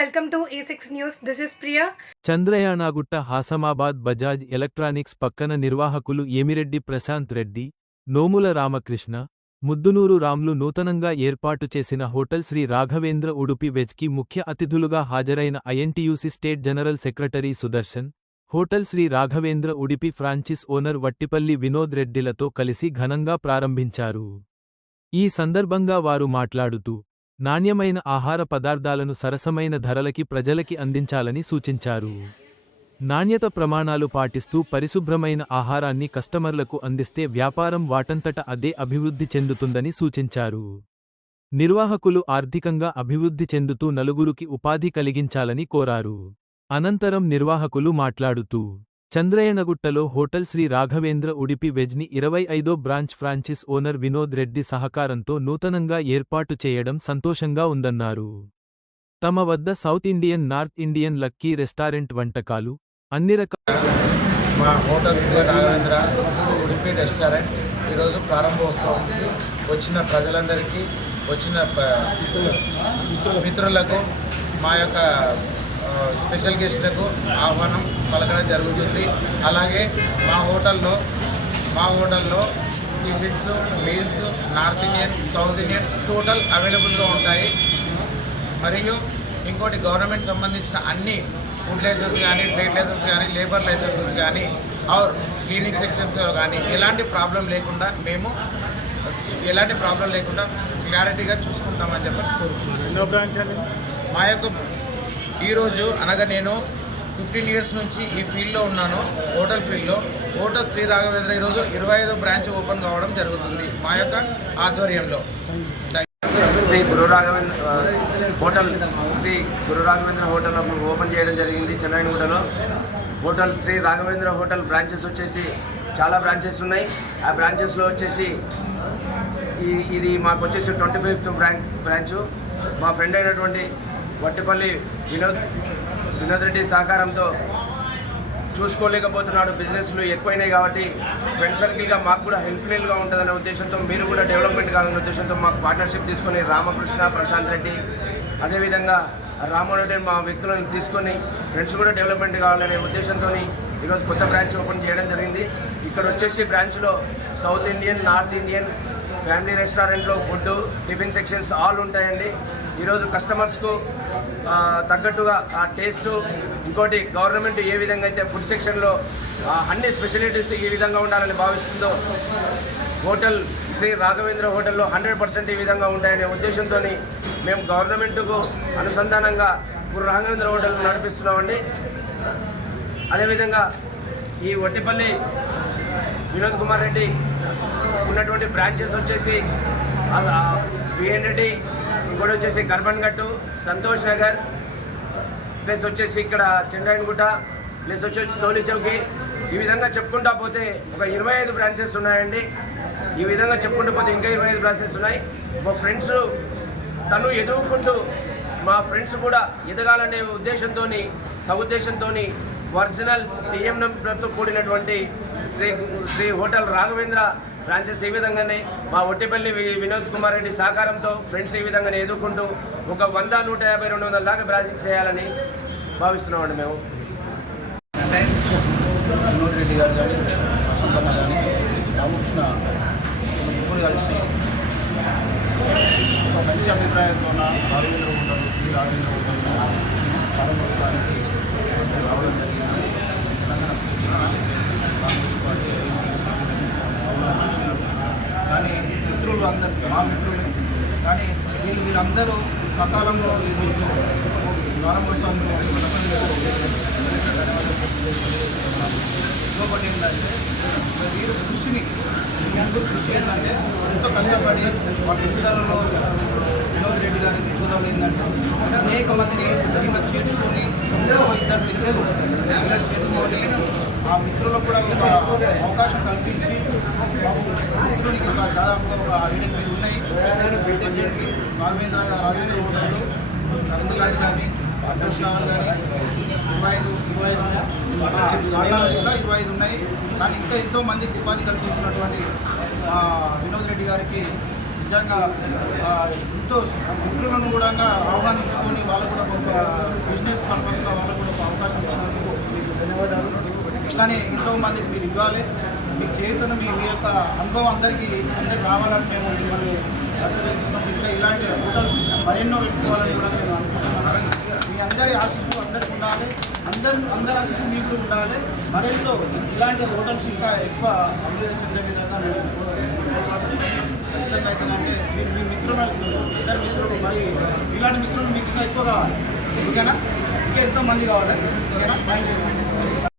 Welcome to e A six news. This is Priya Chandrayangutta Hasamabad Bajaj electronics పక్కన నిర్వాహకులు ఏమిరెడ్డి ప్రశాంత్ రెడ్డి నోముల రామకృష్ణ ముద్దునూరు రామ్లు నూతనంగా ఏర్పాటు చేసిన హోటల్ శ్రీ రాఘవేంద్ర ఉడుపి వెజ్కి ముఖ్య అతిథులుగా హాజరైన INTUC state general secretary Sudarshan hotel Shri Raghavendra Udupi franchise owner Vattipalli Vinod రెడ్డిలతో కలిసి ఘనంగా ప్రారంభించారు. ఈ సందర్భంగా వారు మాట్లాడుతూ నాణ్యమైన ఆహార పదార్థాలను సరసమైన ధరలకి ప్రజలకి అందించాలని సూచించారు. నాణ్యత ప్రమాణాలు పాటిస్తూ పరిశుభ్రమైన ఆహారాన్ని కస్టమర్లకు అందిస్తే వ్యాపారం వాటంతట అదే అభివృద్ధి చెందుతుందని సూచించారు. నిర్వాహకులు ఆర్థికంగా అభివృద్ధి చెందుతూ నలుగురికి ఉపాధి కలిగించాలని కోరారు. అనంతరం నిర్వాహకులు మాట్లాడుతూ చంద్రయనగుట్టలో హోటల్ శ్రీ రాఘవేంద్ర ఉడిపి వెజ్ని ఇరవై ఐదో branch franchise owner Vinod Reddy సహకారంతో నూతనంగా ఏర్పాటు చేయడం సంతోషంగా ఉందన్నారు. తమ వద్ద South Indian North Indian lucky restaurant వంటకాలు అన్ని రకాల మా హోటల్ శ్రీ రాఘవేంద్ర ఉడిపి రెస్టారెంట్ ఈరోజు వచ్చిన ప్రజలందరికీ వచ్చిన మిత్రులకు మా యొక్క స్పెషల్ గెస్టులకు ఆహ్వానం పలకడం జరుగుతుంది. అలాగే మా హోటల్లో మా హోటల్లో tiffins meals North Indian South Indian total అవైలబుల్గా ఉంటాయి. మరియు ఇంకోటి గవర్నమెంట్ సంబంధించిన అన్ని ఫుడ్ లైసెన్స్ కానీ ట్రేడ్ లైసెన్స్ కానీ లేబర్ లైసెన్సెస్ కానీ ఆర్ క్లీనింగ్ సెక్షన్స్ కానీ ఎలాంటి ప్రాబ్లం లేకుండా మేము ఎలాంటి ప్రాబ్లం లేకుండా క్లారిటీగా చూసుకుంటామని చెప్పి కోరుకుంటున్నాను. ఎన్నో బ్రాంచ్ అండి? మా యొక్క ఈరోజు అనగా నేను ఫిఫ్టీన్ ఇయర్స్ నుంచి ఈ ఫీల్డ్లో ఉన్నాను హోటల్ ఫీల్డ్లో. హోటల్ శ్రీ రాఘవేంద్ర ఈరోజు ఇరవై ఐదో బ్రాంచ్ ఓపెన్ కావడం జరుగుతుంది మా యొక్క ఆధ్వర్యంలో. Shri Guru Raghavendra hotel Shri Guru Raghavendra hotel open చేయడం జరిగింది చెన్నైగూడలో hotel Shri Raghavendra hotel branches వచ్చేసి చాలా బ్రాంచెస్ ఉన్నాయి. ఆ బ్రాంచెస్లో వచ్చేసి ఈ ఇది మాకు వచ్చేసి ట్వంటీ ఫిఫ్త్ బ్రాంచ్ బ్రాంచు. మా ఫ్రెండ్ అయినటువంటి వట్టిపల్లి వినోద్ వినోద్ రెడ్డి సహకారంతో చూసుకోలేకపోతున్నాడు. బిజినెస్లు ఎక్కువైనాయి కాబట్టి ఫ్రెండ్ సర్కిల్గా మాకు కూడా హెల్ప్ఫుల్గా ఉంటుందనే ఉద్దేశంతో మీరు కూడా డెవలప్మెంట్ కావాలనే ఉద్దేశంతో మాకు పార్ట్నర్షిప్ తీసుకొని రామకృష్ణ ప్రశాంత్ రెడ్డి అదేవిధంగా రామ్మోహన్ మా వ్యక్తులను తీసుకొని ఫ్రెండ్స్ కూడా డెవలప్మెంట్ కావాలనే ఉద్దేశంతో ఈరోజు కొత్త బ్రాంచ్ ఓపెన్ చేయడం జరిగింది. ఇక్కడ వచ్చేసి బ్రాంచ్లో South Indian North Indian family రెస్టారెంట్లో ఫుడ్ టిఫిన్ సెక్షన్స్ ఆల్ ఉంటాయండి. ఈరోజు కస్టమర్స్కు తగ్గట్టుగా ఆ టేస్ట్ ఇంకోటి గవర్నమెంట్ ఏ విధంగా అయితే ఫుడ్ సెక్షన్లో అన్ని స్పెషాలిటీస్ ఈ విధంగా ఉండాలని భావిస్తుందో హోటల్ శ్రీ రాఘవేంద్ర హోటల్లో హండ్రెడ్ పర్సెంట్ ఈ విధంగా ఉంటాయనే ఉద్దేశంతో మేము గవర్నమెంట్కు అనుసంధానంగా గురు రాఘవేంద్ర హోటల్ నడిపిస్తున్నామండి. అదేవిధంగా ఈ వట్టిపల్లి వినోద్ కుమార్ రెడ్డి ఉన్నటువంటి బ్రాంచెస్ వచ్చేసి బిఎన్ రెడ్డి ఇంకోటి వచ్చేసి గర్భన్ గట్టు సంతోష్ నగర్ ప్లస్ వచ్చేసి ఇక్కడ చంద్రాయనగుట్ట ప్లస్ వచ్చేసి తోలి చౌకి. ఈ విధంగా చెప్పుకుంటా పోతే ఒక ఇరవై ఐదు బ్రాంచెస్ ఉన్నాయండి. ఈ విధంగా చెప్పుకుంటూ పోతే ఇంకా ఇరవై ఐదు బ్రాంచెస్ ఉన్నాయి. మా ఫ్రెండ్స్ తను ఎదుగుకుంటూ మా ఫ్రెండ్స్ కూడా ఎదగాలనే ఉద్దేశంతో సదుద్దేశంతో ఒరిజినల్ టీఎం కూడినటువంటి శ్రీ శ్రీ హోటల్ రాఘవేంద్ర బ్రాంచెస్ ఈ విధంగానే మా ఒట్టిపల్లి వినోద్ కుమార్ రెడ్డి సహకారంతో ఫ్రెండ్స్ ఈ విధంగానే ఎదుర్కొంటూ ఒక వంద నూట యాభై రెండు వందల దాకా బ్రాంచెస్ చేయాలని భావిస్తున్నామండి మేము. వినోద్ రెడ్డి గారు కానీ వసంతమ్మ కానీ రామకృష్ణ ముగ్గురు కలిసి ఒక మంచి అభిప్రాయంతో ఉన్న రాఘవేంద్ర హోటల్ శ్రీ రాజేంద్ర హోటల్ ప్రారంభోత్సవానికి మిత్రులు అందరికీ మా మిత్రులు. కానీ వీళ్ళు వీళ్ళందరూ సకాలంలో ఈరోజు ప్రారంభోత్సవానికి ఇంకొకటి ఏంటంటే వీరు కృషిని మీ కృషి ఏంటంటే ఎంతో కష్టపడి వాళ్ళ పెద్దలలో వినోద్ రెడ్డి గారి చూడడం ఏంటంటే అనేక మందిని ఇలా చేర్చుకొని ఇద్దరు మిత్రులు ఇలా చేర్చుకొని ఆ మిత్రులకు కూడా ఒక అవకాశం కల్పించి మిత్రునికి ఒక దాదాపుగా ఒక ఏడెనిమిది ఉన్నాయి. చేసి రాఘవేంద్ర రాఘవేంద్ర హోటళ్ళు రంగులాంటి కానీ కానీ ఇరవై ఐదు ఇరవై ఐదు ఉన్నాయి. కూడా ఇరవై ఐదు ఉన్నాయి. కానీ ఇంకా ఎంతో మందికి ఉపాధి కల్పిస్తున్నటువంటి వినోద్ రెడ్డి గారికి నిజంగా ఎంతో మిత్రులను కూడా ఆహ్వానించుకొని వాళ్ళు కూడా ఒక బిజినెస్ పర్పస్లో వాళ్ళకు కూడా ఒక అవకాశం ఇచ్చినందుకు మీకు ధన్యవాదాలు ఇట్లానే ఎంతోమందికి మీరు ఇవ్వాలి. మీ చేతులు మీ మీ యొక్క అనుభవం అందరికీ అందరికి రావాలని మేము మిమ్మల్ని ఆశీర్వదిస్తున్నాం. ఇంకా ఇలాంటి హోటల్స్ మరెన్నో పెట్టుకోవాలని కూడా మేము అనుకుంటున్నాం. మీ అందరి ఆశీస్సులు అందరికి ఉండాలి. అందరు అందరి ఆశీస్సులు మీకు ఉండాలి. మరెంతో ఇలాంటి హోటల్స్ ఇంకా ఎక్కువ అభివృద్ధి చెందే విధంగా మేము ఖచ్చితంగా అయితేనంటే మీరు మీ మిత్రులు ఇద్దరు మిత్రులు మరి ఇలాంటి మిత్రులు మీకు ఇంకా ఎక్కువ కావాలి ఓకేనా? ఇంకా ఎంతో మంది కావాలి. ఓకేనా? Thank you